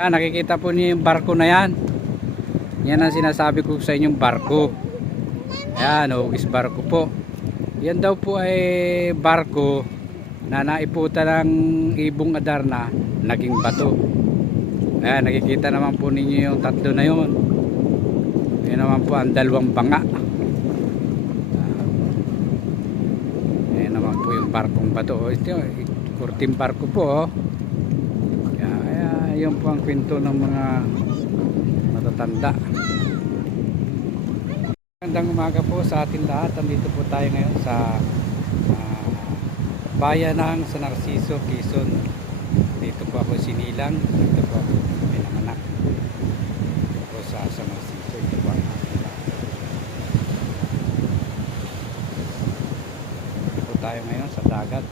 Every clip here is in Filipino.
Nakikita po niyo yung barko na yan. Yan ang sinasabi ko sa inyong barko. Ayan, is barko po. Yan daw po ay barko na naiputa ng ibong Adarna, naging bato. Ayan, nakikita naman po ninyo yung tatlo na yun. Yan naman po ang dalawang banga. Ayan naman po yung barkong bato. Ito, kurting barko po. Yun po ang kwento ng mga matatanda. Magandang umaga po sa ating lahat. Andito po tayo ngayon sa bayan ng San Narciso, Quezon. Dito po ako sinilang. Dito po ako pinanganak. Dito po sa San Narciso. Dito po ang dito po tayo ngayon sa dagat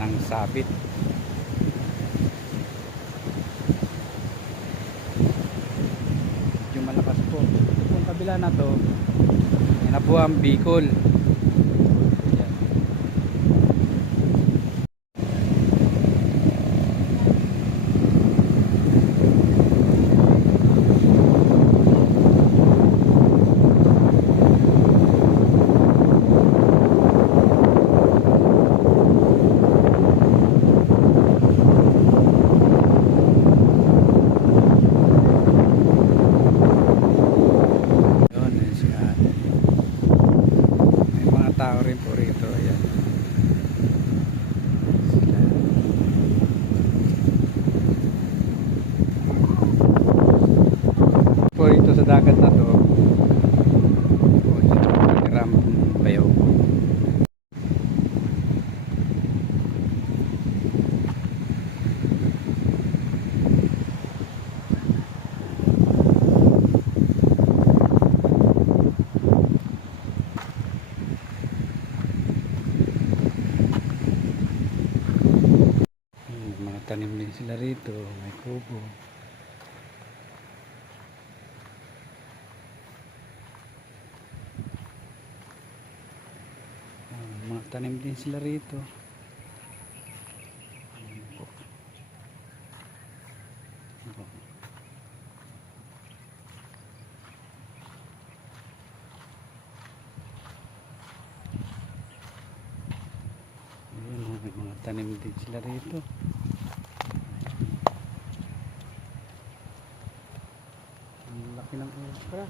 ng Sabit. Malakas po. Itong kabila na to, yan na po ang Bicol. Yan. Tao rin po rito. Ayan. Po rito sa dagat na to po ram bayaw. Tanim din sila rito, may kubo. Mga tanim din sila rito. May mga tanim din sila rito. Ang laki ng okra.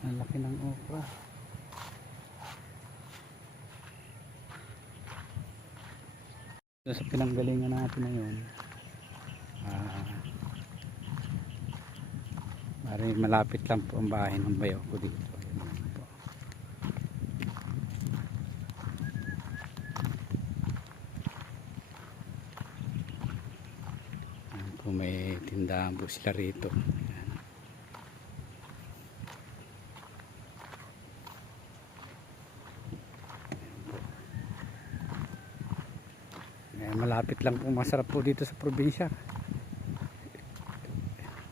Ang laki ng okra. So, sa pinanggalingan natin na yun, malapit lang po ang bahay ng bayaw ko dito. Kung may tindahan po sila rito. Ayan, malapit lang po, masarap po dito sa probinsya.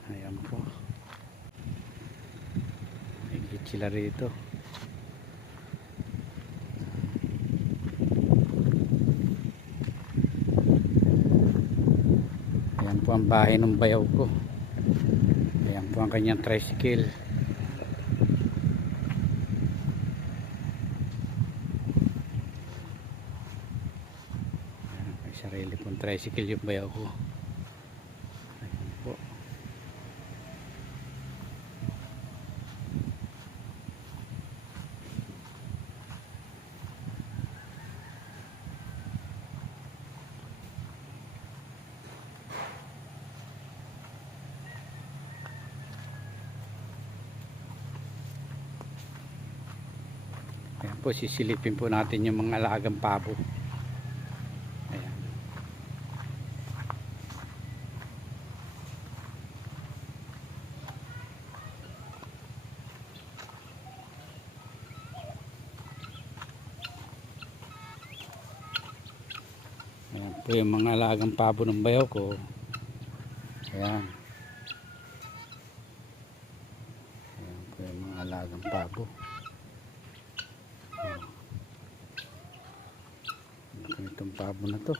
Ayan po. May git sila rito. Ayan po ang bahay ng bayaw ko. Ayan po ang kanyang tricycle. Ayan, may sarili pong tricycle yung bayaw ko. Ayan po. Ayan po, sisilipin po natin yung mga alagang pabo. Ayan. Ayan po yung mga alagang pabo ng bayaw ko. Ayan. Ayan po yung mga alagang pabo. Itong pabo na to.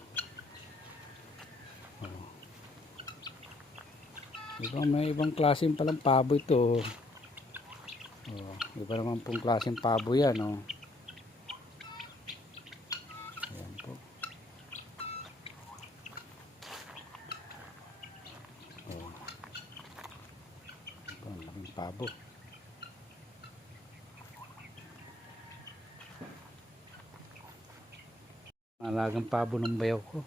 May ibang klaseng palang pabo ito. Iba naman pong klaseng pabo yan. Ayan po. Ito ang laking pabo. Alagang pabo ng bayaw ko.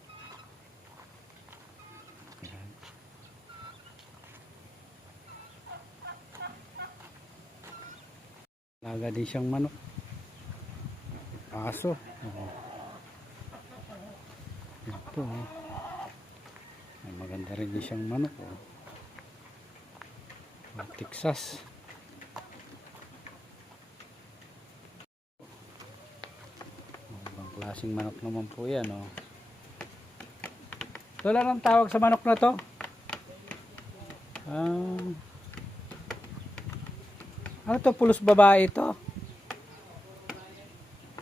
Alaga din siyang manok. Aso. Ito. May maganda rin din siyang manok. Texas. Ibang klaseng manok naman po yan. Wala nang tawag sa manok na to. Ano to, pulos babae ito?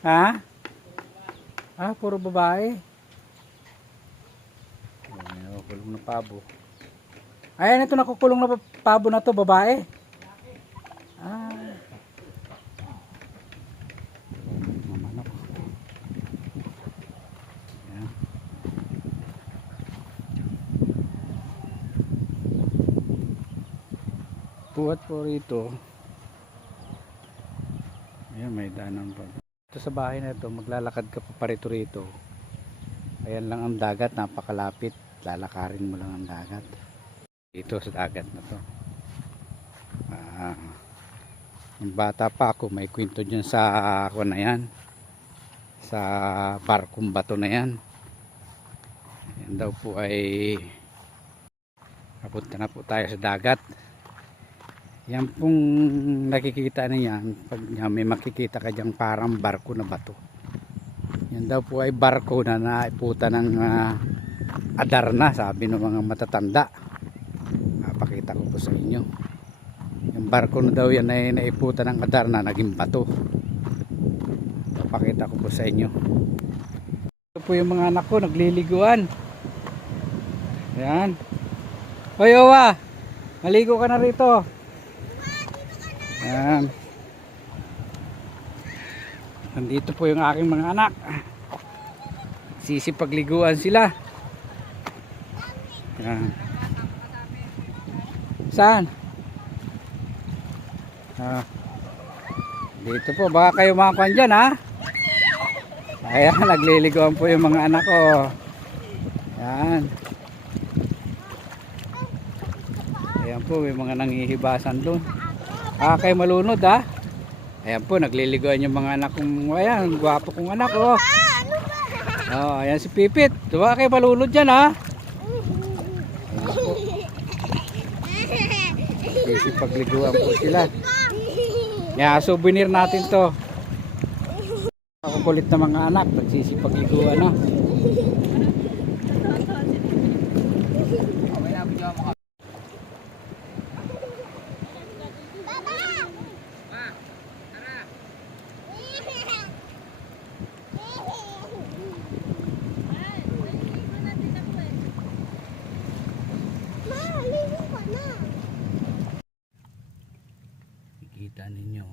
Ha? Puro babae. May nakukulong na pabo. Ayan, ito nakukulong na pabo na to, babae. Mamanok. Ayan. Puwat po rito. Ayan, may daanan pa. Ito sa bahay na ito, maglalakad ka pa rito. Ayan lang ang dagat, napakalapit. Lalakarin mo lang ang dagat. Dito sa dagat na to. Yung bata pa ako, may kwento dyan sa ako na yan. Sa barkong bato na yan. Yan daw po ay napunta na po tayo sa dagat. Yan pong nakikita na yan, pag may makikita ka dyan parang barko na bato. Yan daw po ay barko na naiputa ng adar na, sabi ng mga matatanda. Pakita ko po sa inyo. Yung barko na daw yan ay naiputa ng adar na naging bato. Pakita ko po sa inyo. Ito po yung mga anak ko, nagliliguan. Ayan. Hoy Owa, maligo ka na rito. Ayan. Nandito po yung aking mga anak. Sisipagliguan sila. Ayan. Saan? Dito po, baka kayo makakuan dyan, ha? Ayan, nagliliguan po yung mga anak ko. Ayan. Ayan po, may mga nangihibasan doon. Kayo malunod, ha? Ayan po, nagliliguan yung mga anak kong, ayan, gwapo kong anak, oh. Ayan si Pipit. Baka kayo malunod dyan, ha? Ayan po. Pagliguan po sila. Souvenir natin to. Ako kulit na mga anak, nagsisipagliguan na. Kita ninyo,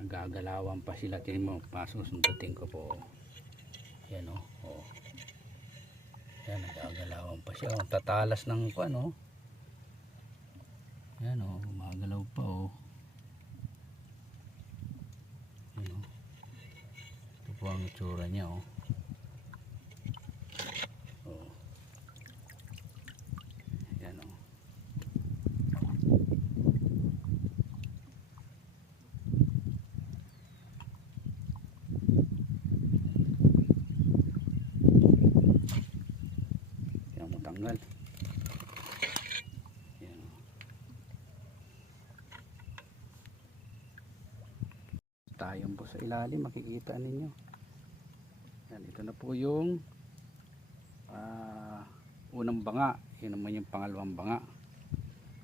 nagagalawan pa sila. Tingnan mo, pasusundutin ko po. Yan yan, nagagalawan pa siya. Tatalas ng ano. Yan gumagalaw pa yan ito po ang itsura niya yan yan mo tanggal. Tayon po sa ilalim, makikita ninyo. Yan, ito na po yung unang banga. Yun naman yung pangalawang banga.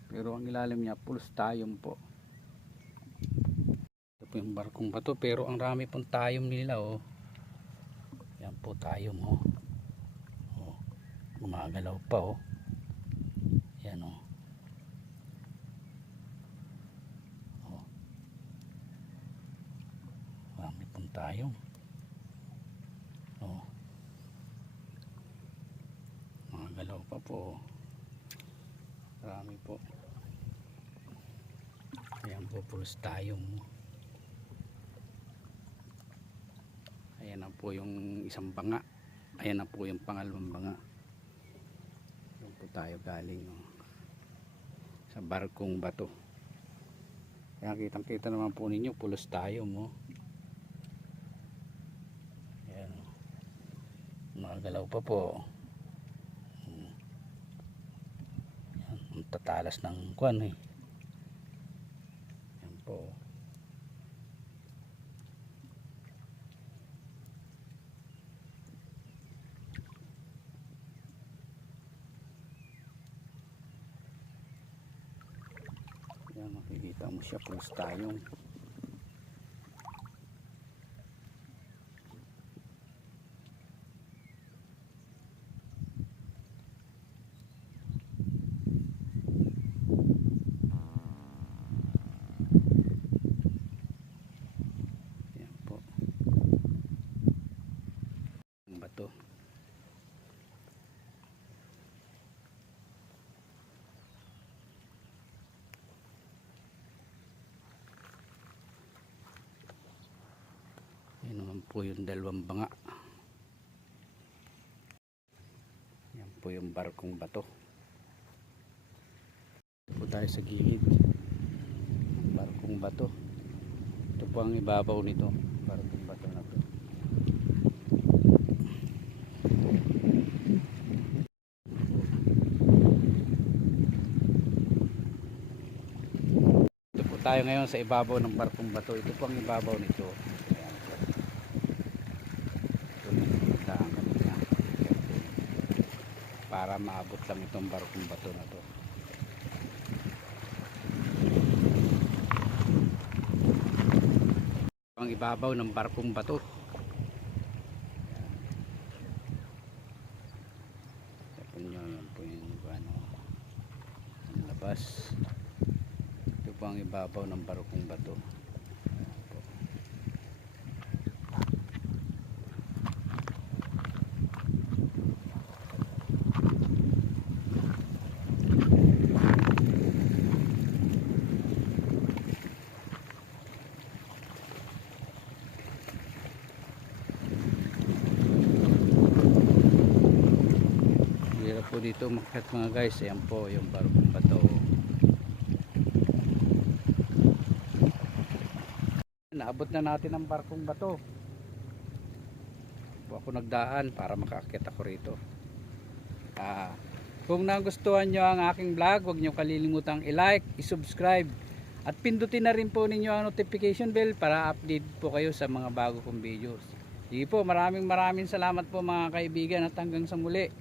Pero ang ilalim niya, pulse tayon po. po yung barkong bato, pero ang rami pong tayom nila oh. Yan po tayom oh. Oh, gumagalaw pa oh. Yan oh. Oh. Rami pong tayom. Oh. Gumagalaw pa po. Rami po. Ayan po, pulos tayong. Ayan na po yung isang banga. Ayan na po yung pangalawang banga. Doon po tayo galing oh, sa barkong bato. Ayan, kitang kita naman po ninyo, pulos tayong oh. Ayan oh. Magalaw pa po. Ayan, ang tatalas ng kwan eh. Po. Yan, makikita mo siya, pulos tayong. Bato. Yan naman po yung dalawang banga. Yan po yung barkong bato. Ito po tayo sa gilid. Barkong bato. Ito po ang ibabaw nito. Barkong bato na to. Tayo ngayon sa ibabaw ng barkong bato. Ito po ang ibabaw nito. Ayan po. Ito na ang kanina. Para maabot lang itong barkong bato na to. Ang ibabaw ng barkong bato. Ayan. Yan po yung ano, ang labas. Ang ibabaw ng barkong bato. Hirap po dito makikat mga guys. Ayan po yung barkong bato. Naabot na natin ang barkong bato. Ako nagdaan para makaakyat ako rito. Kung nagustuhan nyo ang aking vlog, huwag nyo kalilimutang i-like, i-subscribe at pindutin na rin po ninyo ang notification bell para update po kayo sa mga bago kong videos. Sige po, maraming salamat po mga kaibigan at hanggang sa muli.